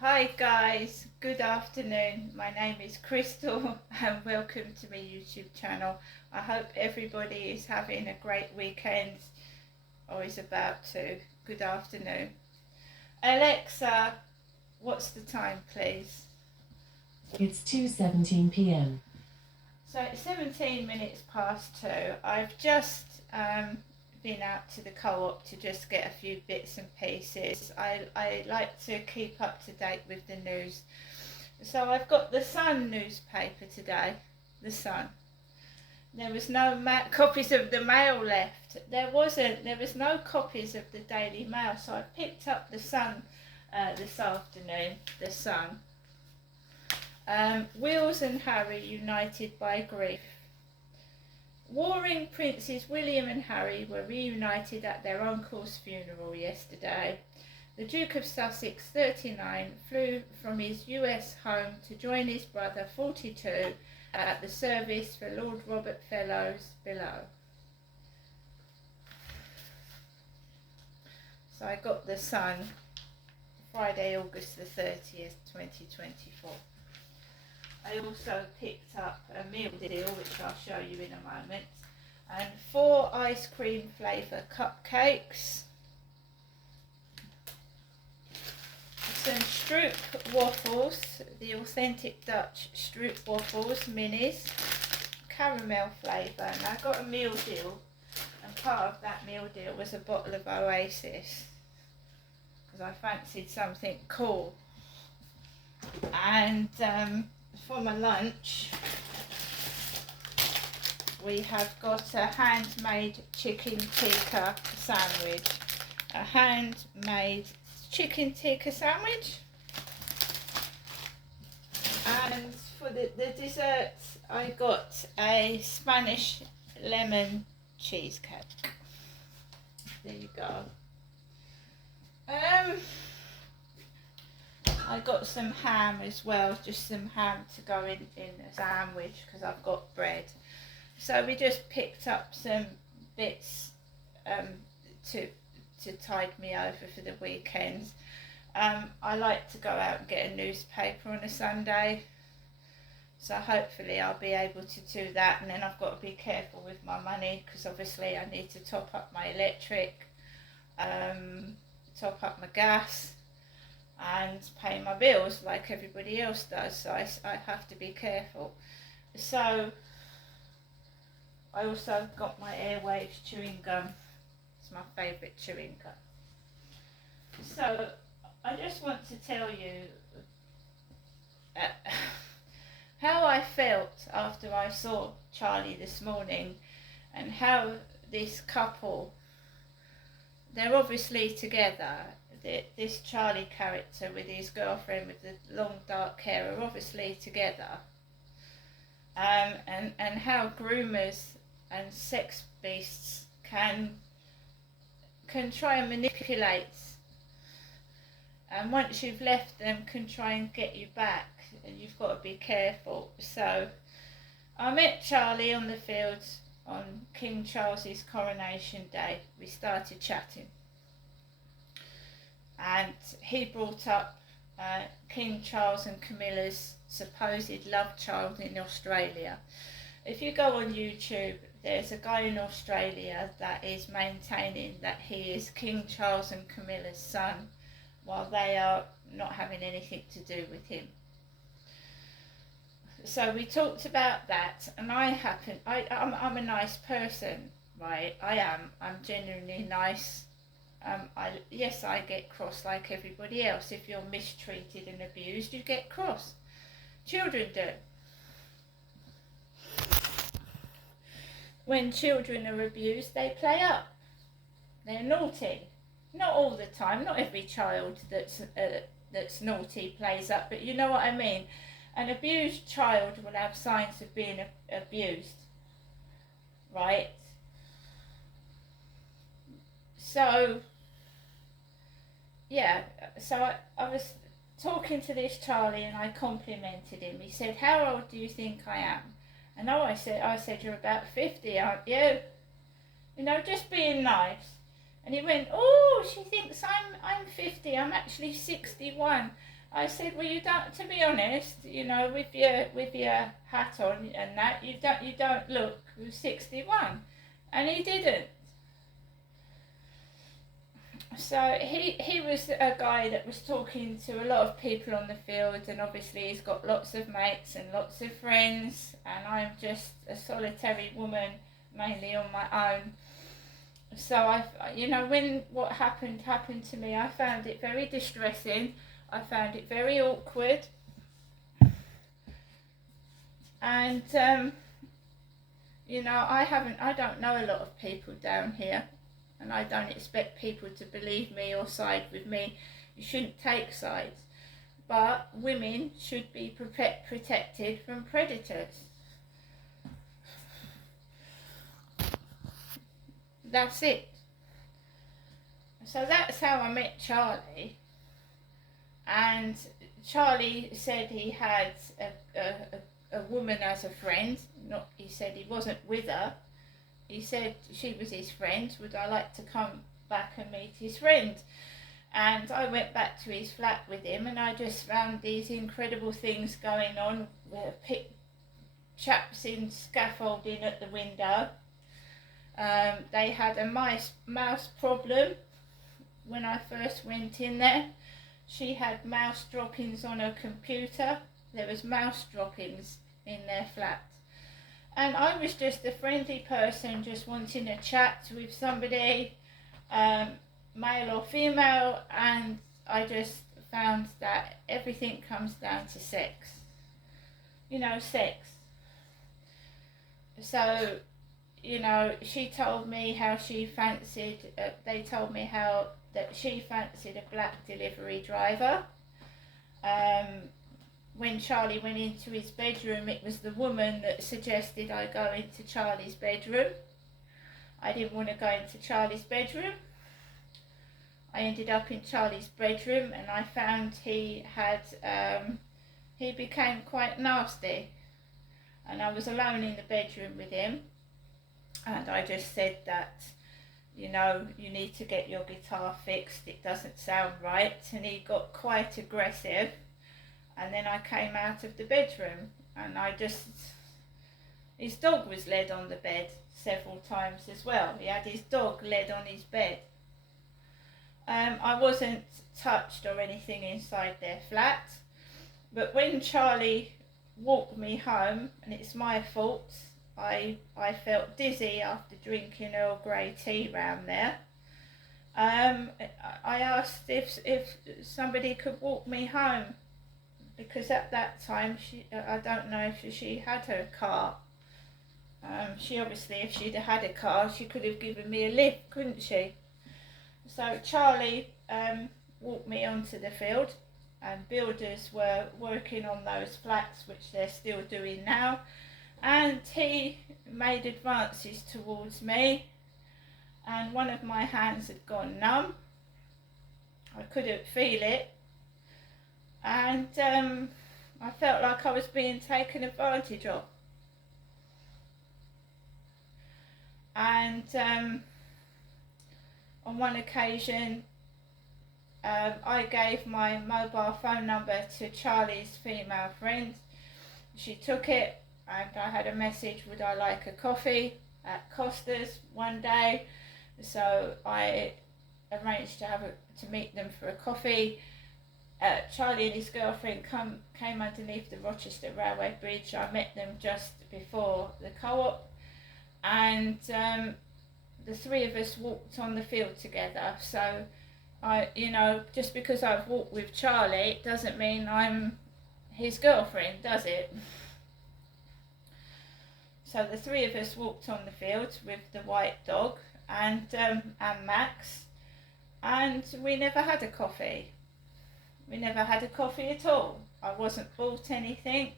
Hi guys, good afternoon. My name is Crystal and welcome to my YouTube channel. I hope everybody is having a great weekend or is about to. Good afternoon. Alexa, what's the time please? It's 2:17 p.m. So it's 17 minutes past 2. I've just been out to the co-op to just get a few bits and pieces. I like to keep up to date with the news. So I've got the Sun newspaper today, the Sun. There was no copies of the Mail left. There was no copies of the Daily Mail, so I picked up the Sun this afternoon, the Sun. Wills and Harry united by grief. Warring Princes William and Harry were reunited at their uncle's funeral yesterday. The Duke of Sussex, 39, flew from his US home to join his brother, 42, at the service for Lord Robert Fellows below. So I got the Sun, Friday, August the 30th, 2024. I also picked up a meal deal, which I'll show you in a moment, and 4 ice cream flavour cupcakes, some Stroop waffles, the authentic Dutch Stroop waffles, minis, caramel flavour, and I got a meal deal, and part of that meal deal was a bottle of Oasis, because I fancied something cool. And for my lunch we have got a handmade chicken tikka sandwich. A handmade chicken tikka sandwich. And for the dessert I got a Spanish lemon cheesecake. There you go. I got some ham as well, just some ham to go in a sandwich because I've got bread. So we just picked up some bits to tide me over for the weekend. I like to go out and get a newspaper on a Sunday, so hopefully I'll be able to do that. And then I've got to be careful with my money because obviously I need to top up my electric, top up my gas, and pay my bills like everybody else does, so I have to be careful. So I also got my Airwaves chewing gum. It's my favourite chewing gum. So I just want to tell you how I felt after I saw Charlie this morning, and how this couple, they're obviously together. This Charlie character with his girlfriend with the long dark hair are obviously together, and how groomers and sex beasts can try and manipulate, and once you've left them can try and get you back, and you've got to be careful. So I met Charlie on the fields on King Charles's coronation day. We started chatting, and he brought up King Charles and Camilla's supposed love child in Australia. If you go on YouTube, there's a guy in Australia that is maintaining that he is King Charles and Camilla's son, while they are not having anything to do with him. So we talked about that, and I'm a nice person, right? I'm genuinely nice. Yes, I get cross like everybody else. If you're mistreated and abused, you get cross. Children do. When children are abused, they play up. They're naughty. Not all the time. Not every child that's naughty plays up, but you know what I mean. An abused child will have signs of being abused, right? So yeah, so I was talking to this Charlie and I complimented him. He said, "How old do you think I am?" And I said, "You're about 50, aren't you?" You know, just being nice. And he went, "Oh, she thinks I'm 50. I'm actually 61." I said, well, you don't. To be honest, you know, with your hat on and that, you don't look 61, and he didn't. So he was a guy that was talking to a lot of people on the field, and obviously he's got lots of mates and lots of friends, and I'm just a solitary woman, mainly on my own. So when what happened to me, I found it very distressing. I found it very awkward, and I don't know a lot of people down here, and I don't expect people to believe me or side with me. You shouldn't take sides, but women should be protected from predators. That's it. So that's how I met Charlie. And Charlie said he had a woman as a friend. Not, he said he wasn't with her. He said she was his friend. Would I like to come back and meet his friend? And I went back to his flat with him, and I just found these incredible things going on. Chaps in scaffolding at the window. They had a mouse problem when I first went in there. She had mouse droppings on her computer. There was mouse droppings in their flat. And I was just a friendly person, just wanting to chat with somebody, male or female, and I just found that everything comes down to sex. Sex. So, she told me how she fancied, they told me how that she fancied a black delivery driver. When Charlie went into his bedroom, it was the woman that suggested I go into Charlie's bedroom. I didn't want to go into Charlie's bedroom. I ended up in Charlie's bedroom, and I found he became quite nasty. And I was alone in the bedroom with him. And I just said that, you need to get your guitar fixed. It doesn't sound right. And he got quite aggressive. And then I came out of the bedroom, and his dog was led on the bed several times as well. He had his dog led on his bed. I wasn't touched or anything inside their flat. But when Charlie walked me home, and it's my fault, I felt dizzy after drinking Earl Grey tea round there. I asked if somebody could walk me home, because at that time I don't know if she had her car. She obviously, if she'd had a car, she could have given me a lift, couldn't she? So Charlie walked me onto the field, and builders were working on those flats, which they're still doing now. And he made advances towards me, and one of my hands had gone numb. I couldn't feel it, and I felt like I was being taken advantage of. And on one occasion, I gave my mobile phone number to Charlie's female friend. She took it, and I had a message, would I like a coffee at Costa's one day. So I arranged to meet them for a coffee. Charlie and his girlfriend came underneath the Rochester Railway Bridge. I met them just before the co-op, and the three of us walked on the field together. So just because I've walked with Charlie, it doesn't mean I'm his girlfriend, does it? So the three of us walked on the field with the white dog and Max, and we never had a coffee. We never had a coffee at all. I wasn't bought anything.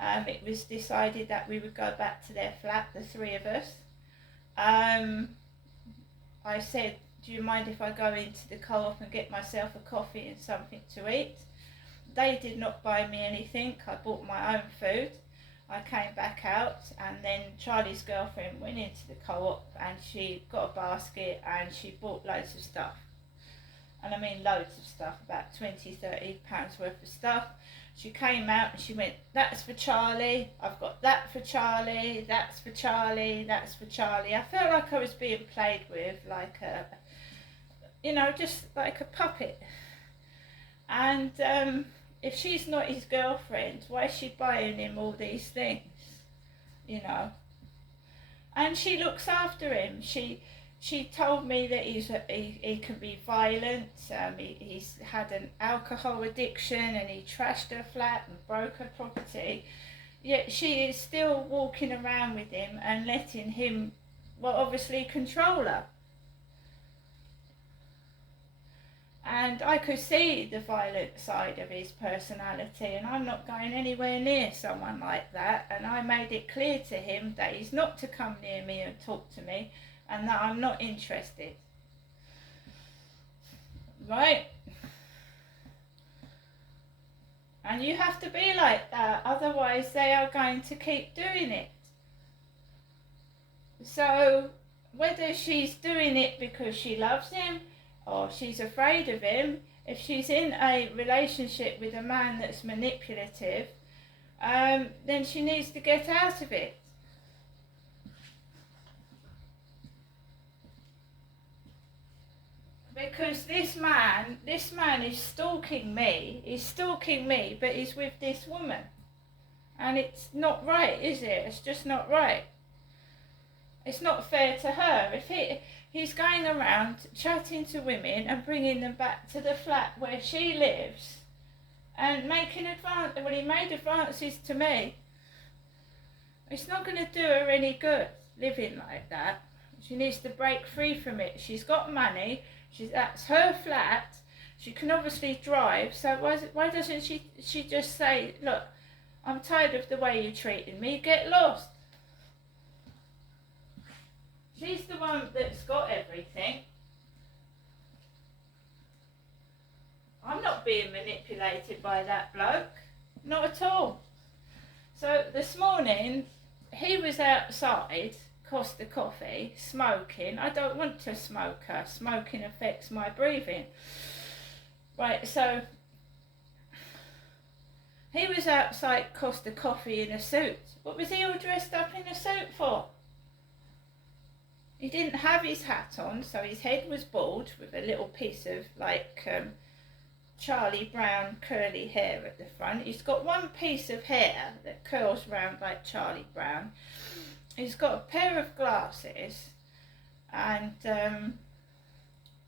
It was decided that we would go back to their flat, the three of us. I said, do you mind if I go into the co-op and get myself a coffee and something to eat? They did not buy me anything. I bought my own food. I came back out, and then Charlie's girlfriend went into the co-op, and she got a basket and she bought loads of stuff. and I mean loads of stuff, about 20, £30 worth of stuff. She came out and she went, that's for Charlie, I've got that for Charlie, that's for Charlie, that's for Charlie. I felt like I was being played with, like a, just like a puppet. And if she's not his girlfriend, why is she buying him all these things? And she looks after him. She told me that he can be violent. He's had an alcohol addiction and he trashed her flat and broke her property. Yet she is still walking around with him and letting him, well, obviously control her. And I could see the violent side of his personality, and I'm not going anywhere near someone like that. And I made it clear to him that he's not to come near me and talk to me, and that I'm not interested. Right? And you have to be like that, otherwise they are going to keep doing it. So, whether she's doing it because she loves him, or she's afraid of him, if she's in a relationship with a man that's manipulative, then she needs to get out of it. Because this man is stalking me, but he's with this woman. And it's not right, is it? It's just not right. It's not fair to her. If he's going around chatting to women and bringing them back to the flat where she lives and making he made advances to me. It's not going to do her any good living like that. She needs to break free from it. She's got money. That's her flat. She can obviously drive. So why doesn't she just say, look, I'm tired of the way you're treating me. Get lost. She's the one that's got everything. I'm not being manipulated by that bloke. Not at all. So this morning, he was outside, Costa Coffee, smoking. I don't want to smoke her. Smoking affects my breathing. Right, so he was outside Costa Coffee in a suit. What was he all dressed up in a suit for? He didn't have his hat on, so his head was bald with a little piece of Charlie Brown curly hair at the front. He's got one piece of hair that curls round like Charlie Brown. He's got a pair of glasses and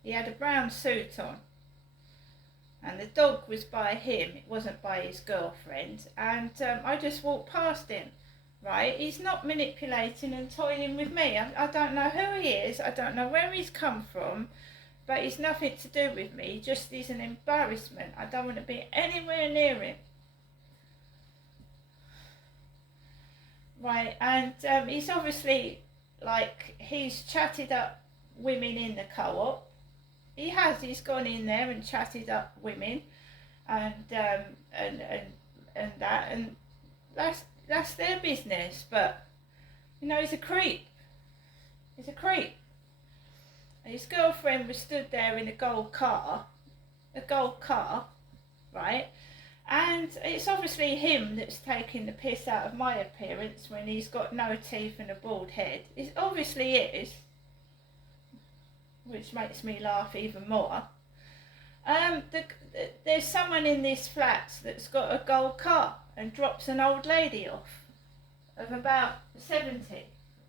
he had a brown suit on. And the dog was by him, it wasn't by his girlfriend. And I just walked past him. Right, he's not manipulating and toying with me. I don't know who he is. I don't know where he's come from, but he's nothing to do with me. He's an embarrassment. I don't want to be anywhere near him. Right, and he's obviously he's chatted up women in the co-op. He's gone in there and chatted up women, and that's their business, but he's a creep. He's a creep. And his girlfriend was stood there in a gold car, right? And it's obviously him that's taking the piss out of my appearance when he's got no teeth and a bald head. It obviously is, which makes me laugh even more. There's someone in this flat that's got a gold car and drops an old lady off of about 70,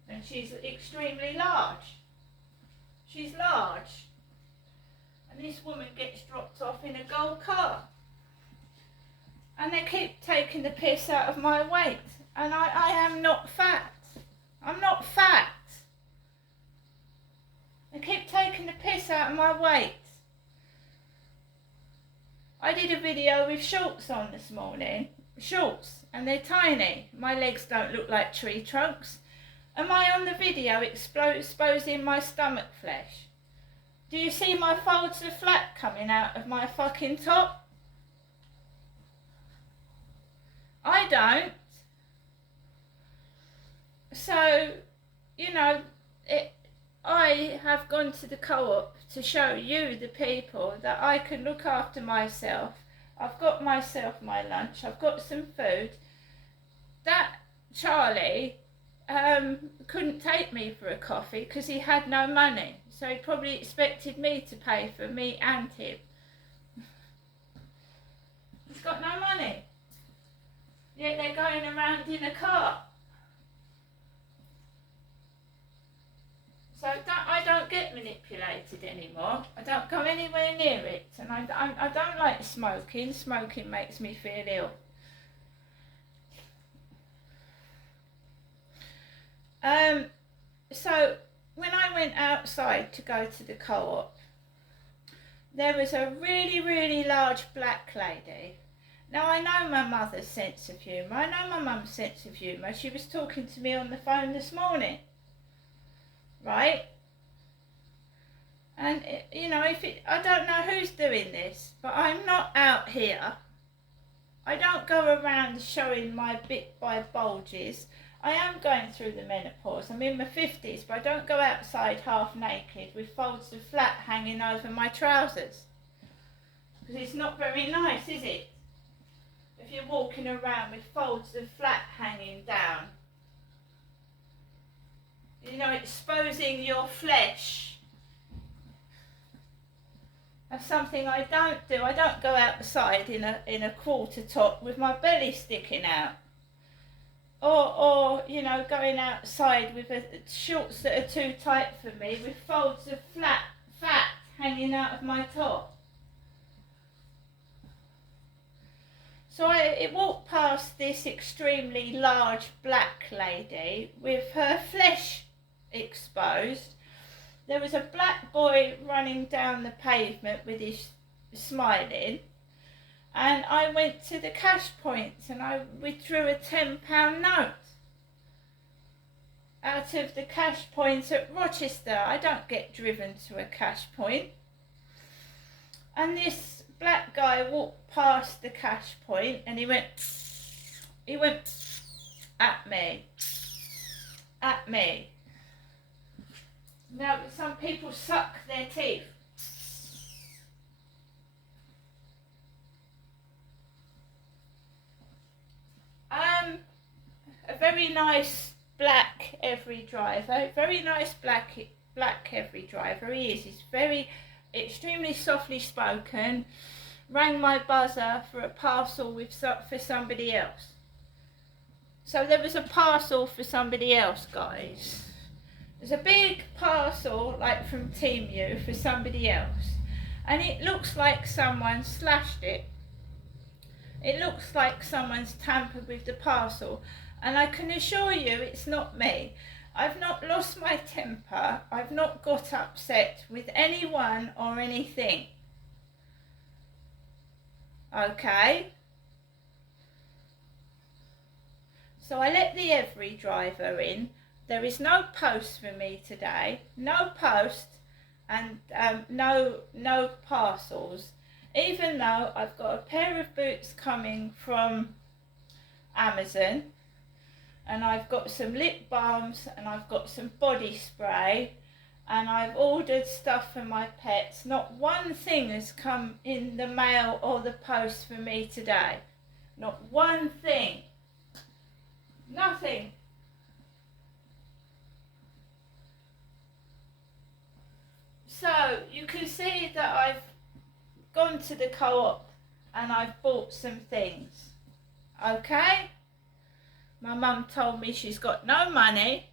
and she's extremely large. She's large, and this woman gets dropped off in a gold car, and they keep taking the piss out of my weight, and I am not fat. I'm not fat. They keep taking the piss out of my weight. I did a video with shorts on this morning. Shorts, and they're tiny. My legs don't look like tree trunks. Am I on the video exposing my stomach flesh? Do you see my folds of fat coming out of my fucking top? I don't. So, I have gone to the co-op to show you, the people, that I can look after myself. I've got myself my lunch, I've got some food. That Charlie couldn't take me for a coffee because he had no money, so he probably expected me to pay for me and him. He's got no money, yet they're going around in a car. So I don't get manipulated anymore. I don't go anywhere near it, and I don't like smoking. Smoking makes me feel ill. So when I went outside to go to the co-op, there was a really, really large black lady. Now, I know my mother's sense of humour. I know my mum's sense of humour. She was talking to me on the phone this morning. Right? And, you know, I don't know who's doing this, but I'm not out here. I don't go around showing my bit by bulges. I am going through the menopause. I'm in my 50s, but I don't go outside half naked with folds of flat hanging over my trousers. Because it's not very nice, is it? If you're walking around with folds of flat hanging down. You know, exposing your flesh. That's something I don't do. I don't go outside in a quarter top with my belly sticking out. Or you know, going outside with shorts that are too tight for me with folds of fat hanging out of my top. So I walked past this extremely large black lady with her flesh exposed. There was a black boy running down the pavement with his smiling, and I went to the cash points and I withdrew a £10 note out of the cash points at Rochester. I don't get driven to a cash point. And this black guy walked past the cash point and he went at me. Now, some people suck their teeth. A very nice black every driver, very nice black every driver. He is. He's very extremely softly spoken. Rang my buzzer for a parcel for somebody else. So there was a parcel for somebody else, guys. There's a big parcel, like from Temu, for somebody else. And it looks like someone slashed it. It looks like someone's tampered with the parcel. And I can assure you it's not me. I've not lost my temper. I've not got upset with anyone or anything. Okay? So I let the every driver in. There is no post for me today. No post and no parcels. Even though I've got a pair of boots coming from Amazon, and I've got some lip balms, and I've got some body spray, and I've ordered stuff for my pets. Not one thing has come in the mail or the post for me today. Not one thing. Nothing. So you can see that I've gone to the co-op and I've bought some things. Okay? My mum told me she's got no money,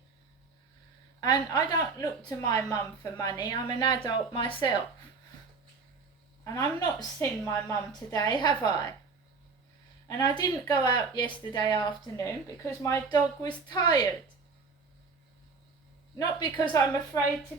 and I don't look to my mum for money. I'm an adult myself. And I'm not seen my mum today, have I? And I didn't go out yesterday afternoon because my dog was tired. Not because I'm afraid to